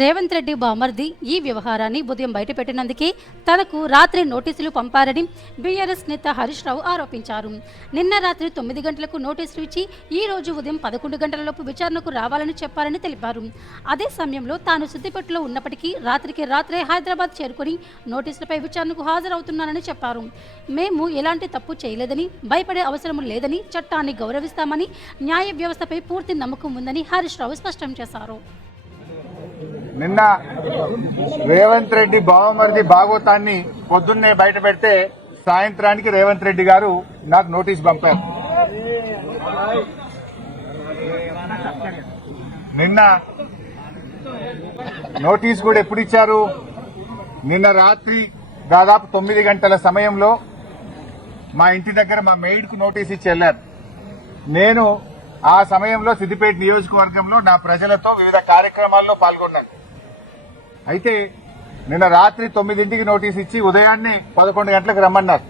రేవంత్ రెడ్డి బామర్ది ఈ వ్యవహారాన్ని ఉదయం బయటపెట్టినందుకే తనకు రాత్రి నోటీసులు పంపారని బీఆర్ఎస్ నేత హరీష్ రావు ఆరోపించారు. నిన్న రాత్రి 9 గంటలకు నోటీసులు ఇచ్చి ఈ రోజు ఉదయం 11 గంటలలోపు విచారణకు రావాలని చెప్పారని తెలిపారు. అదే సమయంలో తాను సిద్దిపేటలో ఉన్నప్పటికీ రాత్రికి రాత్రే హైదరాబాద్ చేరుకుని నోటీసులపై విచారణకు హాజరవుతున్నానని చెప్పారు. మేము ఎలాంటి తప్పు చేయలేదని, భయపడే అవసరం లేదని, చట్టాన్ని గౌరవిస్తామని, న్యాయ వ్యవస్థపై పూర్తి నమ్మకం ఉందని హరీష్ రావు స్పష్టం చేశారు. నిన్న రేవంత్ రెడ్డి బావమరిది భాగవతాన్ని పొద్దున్నే బయట పెడితే సాయంత్రానికి రేవంత్ రెడ్డి గారు నాకు నోటీస్ పంపారు. నిన్న నోటీస్ కూడా ఎప్పుడు ఇచ్చారు? నిన్న రాత్రి దాదాపు 9 గంటల సమయంలో మా ఇంటి దగ్గర మా మెయిడ్కు నోటీస్ ఇచ్చి వెళ్లారు. నేను ఆ సమయంలో సిద్దిపేట నియోజకవర్గంలో నా ప్రజలతో వివిధ కార్యక్రమాల్లో పాల్గొన్నాను. అయితే నిన్న రాత్రి 9ంటికి నోటీస్ ఇచ్చి ఉదయాన్నే 11 గంటలకు రమ్మన్నారు.